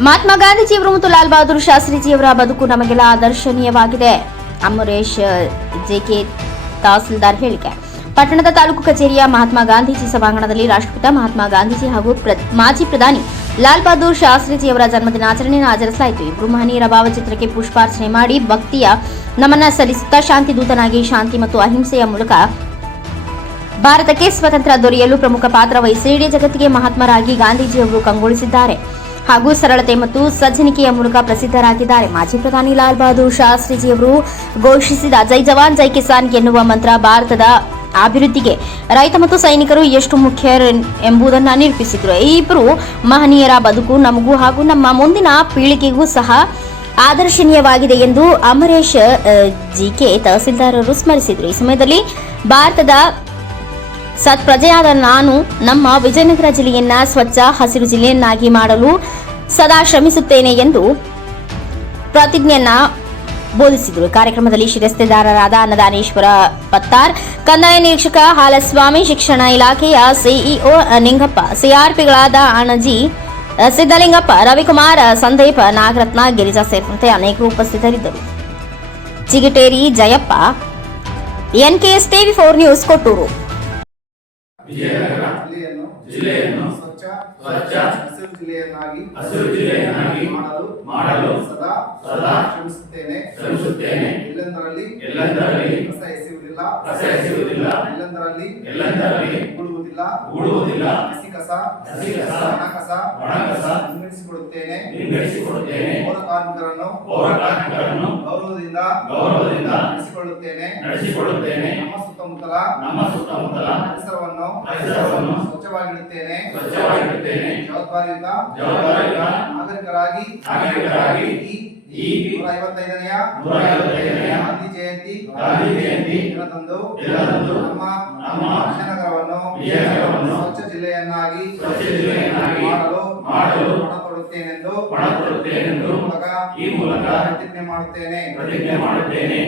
ಮಹಾತ್ಮ ಗಾಂಧೀಜಿಯವರು ಮತ್ತು ಲಾಲ್ ಬಹದ್ದೂರ್ ಶಾಸ್ತ್ರಿಜಿಯವರ ಬದುಕು ನಮಗೆಲ್ಲ ಆದರ್ಶನೀಯವಾಗಿದೆ. ಅಮರೇಶ್ ಜೆಕೆ ತಹಸೀಲ್ದಾರ್ ಹೇಳಿಕೆ. ಪಟ್ಟಣದ ತಾಲೂಕು ಕಚೇರಿಯ ಮಹಾತ್ಮ ಗಾಂಧೀಜಿ ಸಭಾಂಗಣದಲ್ಲಿ ರಾಷ್ಟ್ರಪಿತ ಮಹಾತ್ಮ ಗಾಂಧೀಜಿ ಹಾಗೂ ಮಾಜಿ ಪ್ರಧಾನಿ ಲಾಲ್ ಬಹದ್ದೂರ್ ಶಾಸ್ತ್ರಿಜಿಯವರ ಜನ್ಮದಿನಾಚರಣೆಯನ್ನು ಆಚರಿಸಲಾಯಿತು. ಇಬ್ಬರು ಮಹನೀಯರ ಭಾವಚಿತ್ರಕ್ಕೆ ಪುಷ್ಪಾರ್ಚನೆ ಮಾಡಿ ಭಕ್ತಿಯ ನಮನ ಸಲ್ಲಿಸುತ್ತಾ ಶಾಂತಿ ದೂತನಾಗಿ ಶಾಂತಿ ಮತ್ತು ಅಹಿಂಸೆಯ ಮೂಲಕ ಭಾರತಕ್ಕೆ ಸ್ವತಂತ್ರ ದೊರೆಯಲು ಪ್ರಮುಖ ಪಾತ್ರ ವಹಿಸಿ ಇಡೀ ಜಗತ್ತಿಗೆ ಮಹಾತ್ಮರಾಗಿ ಗಾಂಧೀಜಿಯವರು ಕಂಗೊಳಿಸಿದ್ದಾರೆ. ಹಾಗೂ ಸರಳತೆ ಮತ್ತು ಸಜ್ಜನಿಕೆಯ ಮೂಲಕ ಪ್ರಸಿದ್ಧರಾಗಿದ್ದಾರೆ ಮಾಜಿ ಪ್ರಧಾನಿ ಲಾಲ್ ಬಹದ್ದೂರ್ ಶಾಸ್ತ್ರಿಜಿಯವರು ಘೋಷಿಸಿದ ಜೈ ಜವಾನ್, ಜೈ ಕಿಸಾನ್ ಎನ್ನುವ ಮಂತ್ರ ಭಾರತದ ಅಭಿವೃದ್ಧಿಗೆ ರೈತ ಮತ್ತು ಸೈನಿಕರು ಎಷ್ಟು ಮುಖ್ಯ ಎಂಬುದನ್ನು ನಿರೂಪಿಸಿದರು. ಈ ಇಬ್ಬರು ಮಹನೀಯರ ಬದುಕು ನಮಗೂ ಹಾಗೂ ನಮ್ಮ ಮುಂದಿನ ಪೀಳಿಗೆಗೂ ಸಹ ಆದರ್ಶನೀಯವಾಗಿದೆ ಎಂದು ಅಮರೇಶ್ ಜಿ ಕೆ ತಹಸೀಲ್ದಾರರು ಸ್ಮರಿಸಿದರು. ಈ ಸಮಯದಲ್ಲಿ ಭಾರತದ ಸತ್ಪ್ರಜೆಯಾದ ನಾನು ನಮ್ಮ ವಿಜಯನಗರ ಜಿಲ್ಲೆಯನ್ನ ಸ್ವಚ್ಛ, ಹಸಿರು ಜಿಲ್ಲೆಯನ್ನಾಗಿ ಮಾಡಲು ಸದಾ ಶ್ರಮಿಸುತ್ತೇನೆ ಎಂದು ಪ್ರತಿಜ್ಞೆಯನ್ನ ಬೋಧಿಸಿದರು. ಕಾರ್ಯಕ್ರಮದಲ್ಲಿ ಶಿರಸ್ತೆದಾರರಾದ ಅನ್ನದಾನೇಶ್ವರ ಪತ್ತಾರ್, ಕಂದಾಯ ನಿರೀಕ್ಷಕ ಹಾಲಸ್ವಾಮಿ, ಶಿಕ್ಷಣ ಇಲಾಖೆಯ ಸಿಇಒ ನಿಂಗಪ್ಪ, ಸಿಆರ್ಪಿಗಳಾದ ಅಣಜಿ ಸಿದ್ದಲಿಂಗಪ್ಪ ರವಿಕುಮಾರ್, ಸಂದೀಪ, ನಾಗರತ್ನ, ಗಿರಿಜಾ ಸೇರಿದಂತೆ ಅನೇಕರು ಉಪಸ್ಥಿತರಿದ್ದರು. Chigateri Jayappa, NKS TV four news Kottur. ಹಸಿರು ಜಿಲ್ಲೆಯನ್ನಾಗಿ ಹಸಿರು ಜಿಲ್ಲೆಯನ್ನಾಗಿ ಮಾಡಲು ಮಾಡಲು ಸದಾ ಸದಾ ಶ್ರಮಿಸುತ್ತೇನೆ. ಶ್ರಮಿಸುತ್ತೇನೆ. ಎಲ್ಲೆಂದರಲ್ಲಿ ಎಲ್ಲೆಂದರಲ್ಲಿ ಕಸ ಎಸೆಯುವುದಿಲ್ಲ ಕಸ ಎಸೆಯುವುದಿಲ್ಲ ಎಲ್ಲೆಂದರಲ್ಲಿ ಎಲ್ಲೆಂದರಲ್ಲಿ ಉಳುವುದಿಲ್ಲ. ಹಸಿ ಕಸ ಹಸಿ ಕಸ, ಒಣ ಕಸ ಒಣ ಕಸ ವಿಂಗಡಿಸಿಕೊಡುತ್ತೇನೆ ವಿಂಗಡಿಸಿಕೊಡುತ್ತೇನೆ ಪೌರ ಕಾರ್ಮಿಕರನ್ನು ಪೌರ ಕಾರ್ಮಿಕರನ್ನು ಗೌರವದಿಂದ ಗೌರವದಿಂದ ನಡೆಸಿಕೊಳ್ಳುತ್ತೇನೆ. ನಡೆಸಿಕೊಳ್ಳುತ್ತೇನೆ. ನಮ್ಮ ಸುತ್ತಮುತ್ತಲ ನಮ್ಮ ಸುತ್ತಮುತ್ತಲ ಪರಿಸರವನ್ನು ಪರಿಸರವನ್ನು ಸ್ವಚ್ಛವಾಗಿಡುತ್ತೇನೆ. ಸ್ವಚ್ಛವಾಗಿಡುತ್ತೇನೆ. ಜವಾಬ್ದಾರಿಯಿಂದ ಜವಾಬ್ದಾರಿಯುತ ನಾಗರಿಕರಾಗಿ ನಾಗರಿಕರಾಗಿ ಈ ಈ ನೂರ ಐವತ್ತೈದನೆಯ ನೂರ ಐವತ್ತೈದನೆಯ ಗಾಂಧಿ ಜಯಂತಿ ಗಾಂಧಿ ಜಯಂತಿ ದಿನದಂದು ದಿನದಂದು ನಮ್ಮ ನಮ್ಮ ವಿಜಯನಗರವನ್ನು ವಿಜಯನಗರವನ್ನು ಸ್ವಚ್ಛ ಜಿಲ್ಲೆಯನ್ನಾಗಿ ಮಾಡಲು ಮಾಡಲು ಪಣ ತೊಡುತ್ತೇನೆಂದು ಪಣ ಈ ಮೂಲಕ ಈ ಮೂಲಕ ಪ್ರತಿಜ್ಞೆ ಮಾಡುತ್ತೇನೆ. ಪ್ರತಿಜ್ಞೆ ಮಾಡುತ್ತೇನೆ.